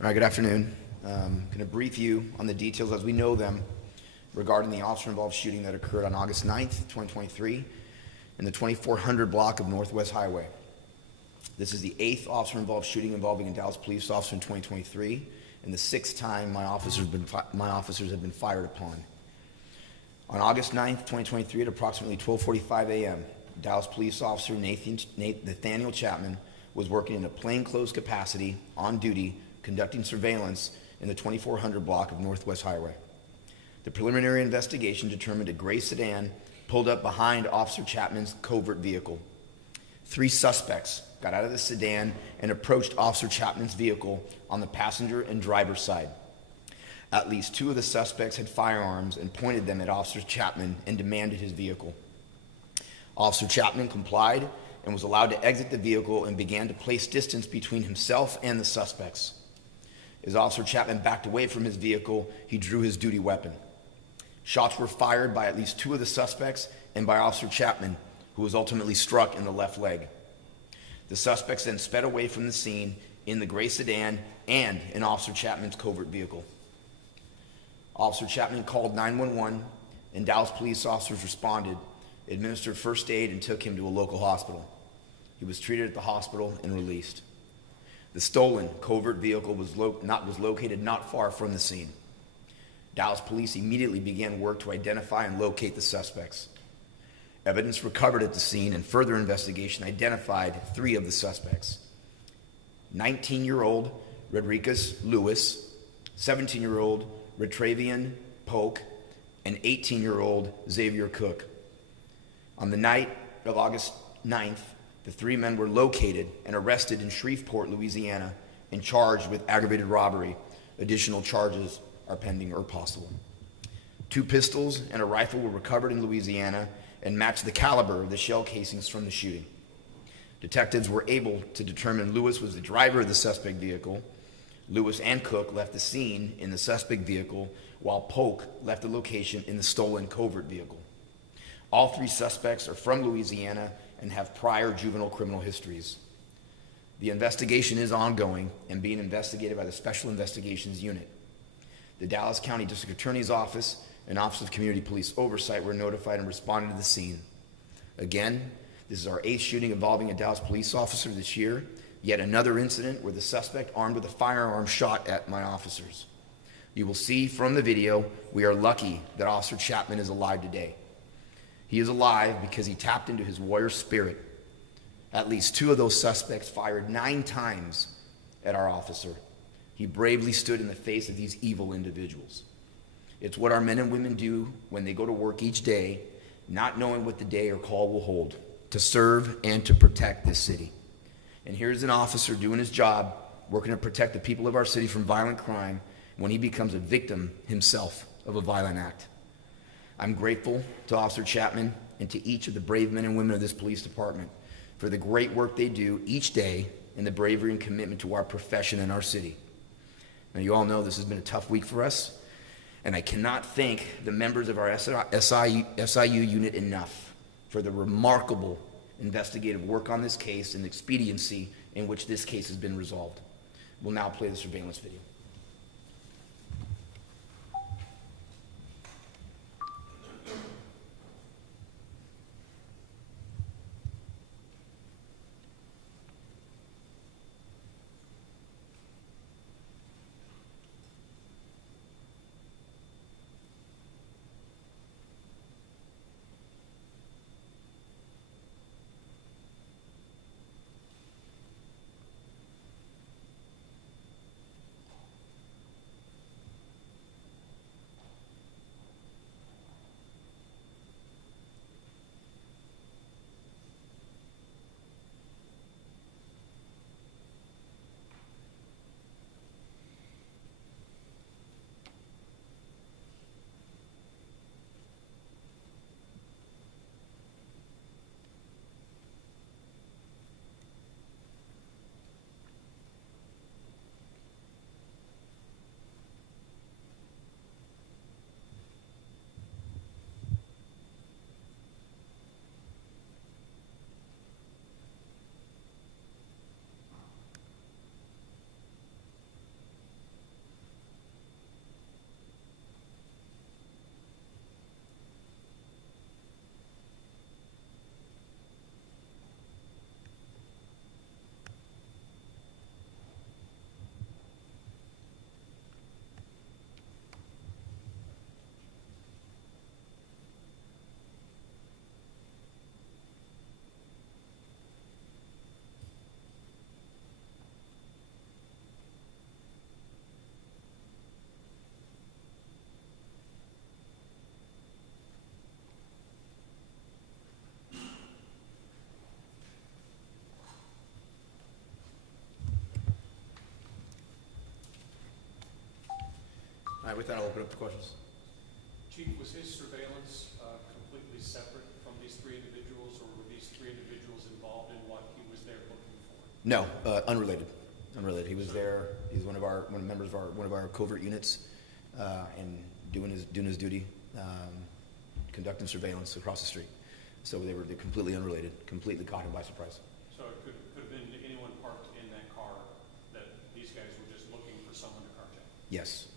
All right, good afternoon. I'm going to brief you on the details as we know them regarding the officer-involved shooting that occurred on August 9th, 2023 in the 2400 block of Northwest Highway. This is the 8th officer-involved shooting involving a Dallas police officer in 2023 and the 6th time my officers have been fired upon. On August 9th, 2023 at approximately 12:45 a.m., Dallas police officer Nathaniel Chapman was working in a plainclothes capacity on duty conducting surveillance in the 2400 block of Northwest Highway. The preliminary investigation determined a gray sedan pulled up behind Officer Chapman's covert vehicle. 3 suspects got out of the sedan and approached Officer Chapman's vehicle on the passenger and driver's side. At least 2 of the suspects had firearms and pointed them at Officer Chapman and demanded his vehicle. Officer Chapman complied and was allowed to exit the vehicle and began to place distance between himself and the suspects. As Officer Chapman backed away from his vehicle, he drew his duty weapon. Shots were fired by at least 2 of the suspects and by Officer Chapman, who was ultimately struck in the left leg. The suspects then sped away from the scene in the gray sedan and in Officer Chapman's covert vehicle. Officer Chapman called 911 and Dallas police officers responded, administered first aid, and took him to a local hospital. He was treated at the hospital and released. The stolen covert vehicle was located not far from the scene. Dallas police immediately began work to identify and locate the suspects. Evidence recovered at the scene and further investigation identified 3 of the suspects: 19-year-old Rodriguez Lewis, 17-year-old Retravian Polk, and 18-year-old Xavier Cook. On the night of August 9th, the 3 men were located and arrested in Shreveport, Louisiana, and charged with aggravated robbery. Additional charges are pending or possible. 2 pistols and a rifle were recovered in Louisiana and matched the caliber of the shell casings from the shooting. Detectives were able to determine Lewis was the driver of the suspect vehicle. Lewis and Cook left the scene in the suspect vehicle, while Polk left the location in the stolen covert vehicle. All 3 suspects are from Louisiana and have prior juvenile criminal histories. The investigation is ongoing and being investigated by the Special Investigations Unit. The Dallas County District Attorney's Office and Office of Community Police Oversight were notified and responded to the scene. Again, this is our 8th shooting involving a Dallas police officer this year, yet another incident where the suspect armed with a firearm shot at my officers. You will see from the video, we are lucky that Officer Chapman is alive today. He is alive because he tapped into his warrior spirit. At least 2 of those suspects fired 9 times at our officer. He bravely stood in the face of these evil individuals. It's what our men and women do when they go to work each day, not knowing what the day or call will hold, to serve and to protect this city. And here's an officer doing his job, working to protect the people of our city from violent crime when he becomes a victim himself of a violent act. I'm grateful to Officer Chapman and to each of the brave men and women of this police department for the great work they do each day and the bravery and commitment to our profession and our city. Now, you all know this has been a tough week for us, and I cannot thank the members of our SIU unit enough for the remarkable investigative work on this case and the expediency in which this case has been resolved. We'll now play the surveillance video. right, with that, I'll open up for questions. Chief, was his surveillance completely separate from these three individuals, or were these three individuals involved in what he was there looking for? No, unrelated. Unrelated. He was there. He's one of our covert units, and doing his duty, conducting surveillance across the street. So they're completely unrelated. Completely caught him by surprise. So it could have been anyone parked in that car that these guys were just looking for someone to carjack. Yes,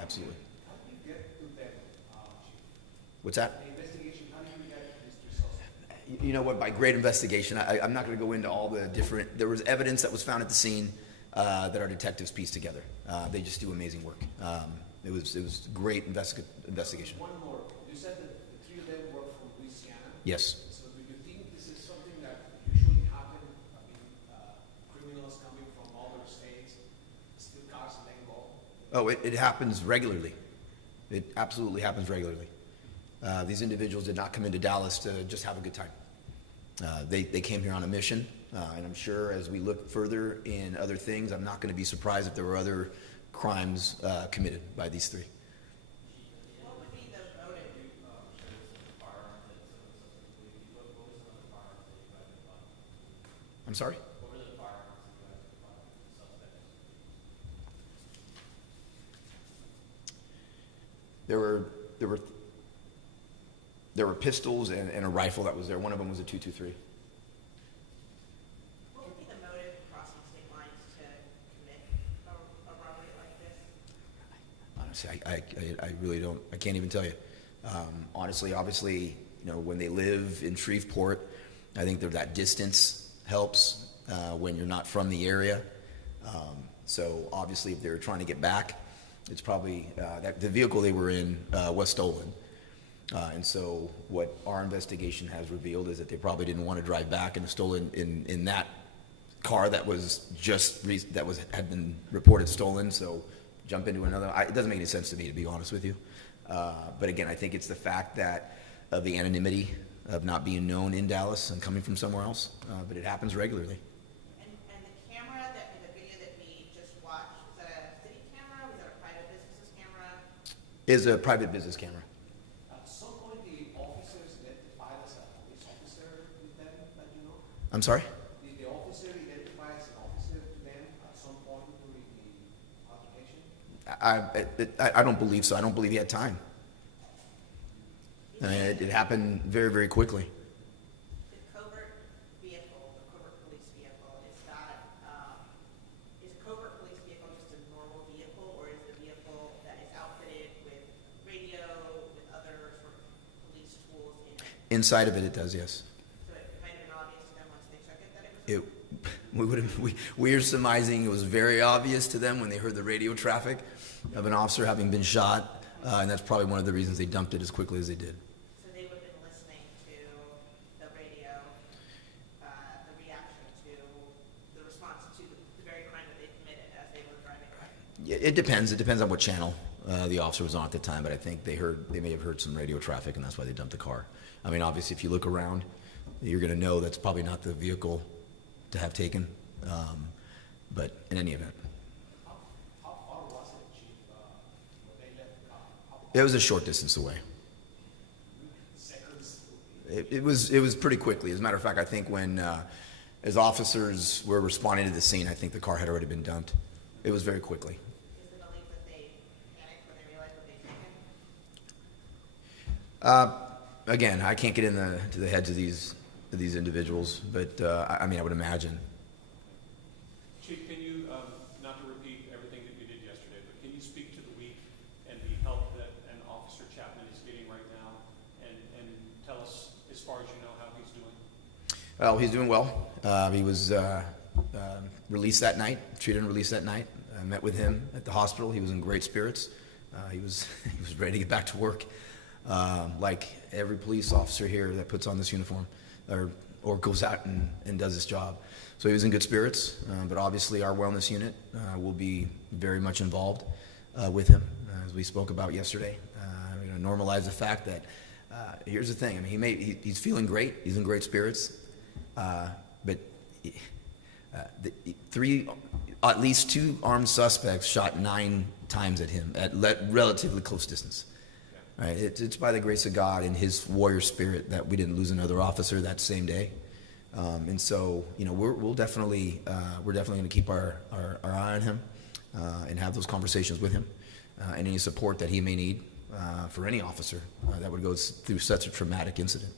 absolutely. How do you get to them, Chief? What's that? The investigation, how do you get to these results? You know what? By great investigation, I'm not going to go into all the different. There was evidence that was found at the scene that our detectives pieced together. They just do amazing work. It was great investigation. One more. You said that the three of them were from Louisiana. Yes. So do you think this is something that usually happens? I mean, criminals coming from other states, steal cars and then go? Oh, it happens regularly. It absolutely happens regularly. These individuals did not come into Dallas to just have a good time. They came here on a mission, and I'm sure as we look further in other things, I'm not going to be surprised if there were other crimes committed by these three. What would be the motive? I'm sorry? What were the firearms that you guys found with the suspects? There were pistols and a rifle that was there. One of them was a .223. What would be the motive crossing state lines to commit a robbery like this? Honestly, I really don't. I can't even tell you. Honestly, obviously, when they live in Shreveport, I think that distance helps when you're not from the area. So obviously, if they're trying to get back, it's probably that the vehicle they were in was stolen. And so what our investigation has revealed is that they probably didn't want to drive back and stolen in that car that was had been reported stolen. So jump into another. It doesn't make any sense to me, to be honest with you. But again, I think it's the fact that of the anonymity of not being known in Dallas and coming from somewhere else. But it happens regularly. And the camera in the video that we just watched, was that a city camera? Was that a private business's camera? Is a private business camera. At some point, the officers identified as a police officer with them, that you know? I'm sorry? Did the officer identify as an officer to them at some point during the altercation? I don't believe so. I don't believe he had time. It happened very, very quickly. The covert vehicle, the covert police vehicle, is a covert police vehicle just a normal vehicle, or is it a vehicle that is outfitted with radio, with other sort of police tools in it? Inside of it does, yes. So it might have been obvious to them once they took it that it was We are surmising it was very obvious to them when they heard the radio traffic of an officer having been shot, and that's probably one of the reasons they dumped it as quickly as they did. So they would have been listening to the radio, the reaction to the response to the very crime that they committed as they were driving away. Yeah, it depends. It depends on what channel the officer was on at the time, but I think they may have heard some radio traffic, and that's why they dumped the car. I mean, obviously, if you look around, you're going to know that's probably not the vehicle to have taken, but in any event. How far was it, Chief, when they left the car? It was a short distance away. Seconds? It was pretty quickly. As a matter of fact, I think when as officers were responding to the scene, I think the car had already been dumped. It was very quickly. Is the belief that they panicked when they realized what they'd taken? Again, I can't get into the heads of these individuals, but I mean, I would imagine. Chief, can you, not to repeat everything that you did yesterday, but can you speak to the week and the help that an Officer Chapman is getting right now, and tell us, as far as you know, how he's doing? Well, he's doing well. He was released that night, treated and released that night. I met with him at the hospital. He was in great spirits. He was ready to get back to work, like every police officer here that puts on this uniform or goes out and does his job. So he was in good spirits, but obviously our wellness unit will be very much involved with him, as we spoke about yesterday. We're going to normalize the fact that here's the thing. I mean, he's feeling great. He's in great spirits, but the three at least 2 armed suspects shot 9 times at him at relatively close distance. Right? It's by the grace of God and his warrior spirit that we didn't lose another officer that same day. And so, you know, we're definitely going to keep our eye on him and have those conversations with him and any support that he may need for any officer that would go through such a traumatic incident.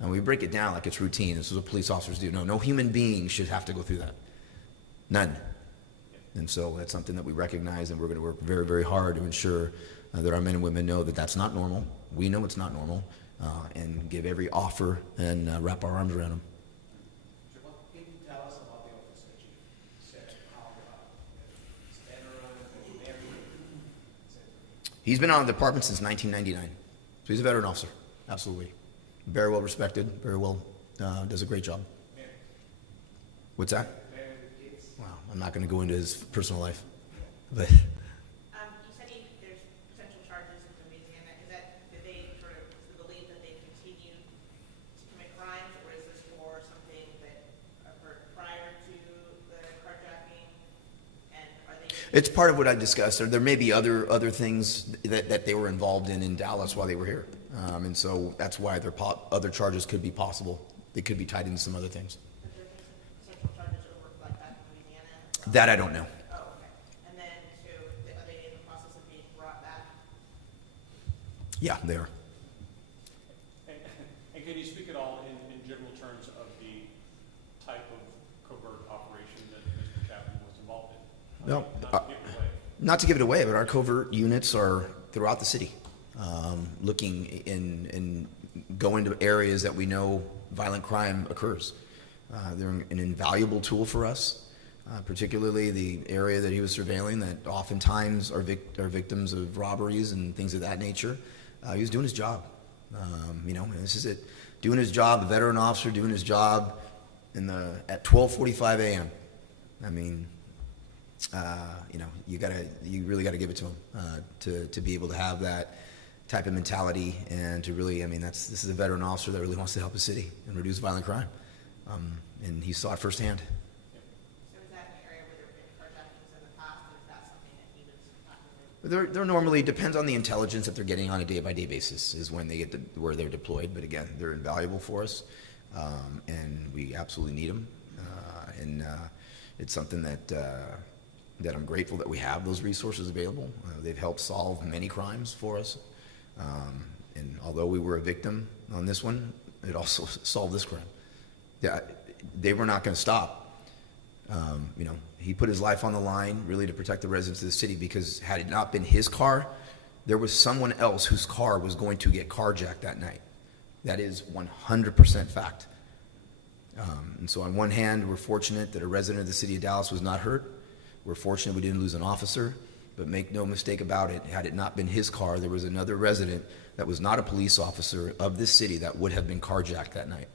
And we break it down like it's routine. This is what police officers do. No human being should have to go through that. None. And so that's something that we recognize, and we're going to work very, very hard to ensure that our men and women know that that's not normal. We know it's not normal, and give every offer and wrap our arms around them. What can you tell us about the officer chief? Said how his veteran, married, etc. He's been on the department since 1999. So he's a veteran officer, absolutely. Very well respected, very well, does a great job. Married. What's that? Married with kids. Wow, I'm not going to go into his personal life. But You said there's potential charges in Louisiana. Did they sort of, is the belief that they continue to commit crimes, or is this for something that occurred prior to the carjacking? And are they? it's part of what I discussed. There may be other things that they were involved in Dallas while they were here. And so that's why other charges could be possible. They could be tied into some other things. But there are potential charges over like back in Louisiana? That I don't know. Oh, okay. And then, so are they in the process of being brought back? Yeah, they are. And can you speak at all in general terms of the type of covert operation that Mr. Chapman was involved in? No, Not to give it away. not to give it away, but our covert units are throughout the city, looking in going to areas that we know violent crime occurs. They're an invaluable tool for us, particularly the area that he was surveilling that oftentimes are victims of robberies and things of that nature. He was doing his job. And this is it. Doing his job, a veteran officer doing his job at 12:45 a.m. I mean, you really gotta give it to him to be able to have that type of mentality and to really, this is a veteran officer that really wants to help his city and reduce violent crime, and he saw it firsthand. So is that an area where there have been carjackings in the past, or is that something that he was actively? They're normally, depends on the intelligence that they're getting on a day-by-day basis is when they get where they're deployed. But again, they're invaluable for us, and we absolutely need them. It's something that I'm grateful that we have those resources available. They've helped solve many crimes for us. And although we were a victim on this one, it also solved this crime. Yeah, they were not going to stop. He put his life on the line really to protect the residents of the city, because had it not been his car, there was someone else whose car was going to get carjacked that night. That is 100% fact. And so on one hand, we're fortunate that a resident of the city of Dallas was not hurt. We're fortunate we didn't lose an officer, but make no mistake about it, had it not been his car, there was another resident that was not a police officer of this city that would have been carjacked that night.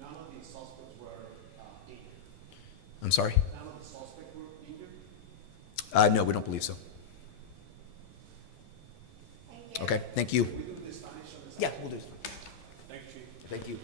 None of the suspects were injured. I'm sorry? None of the suspects were injured. No, we don't believe so. Thank you. Okay, thank you. We do the Spanish on the side. Yeah, we'll do it. Thank you, Chief. Thank you.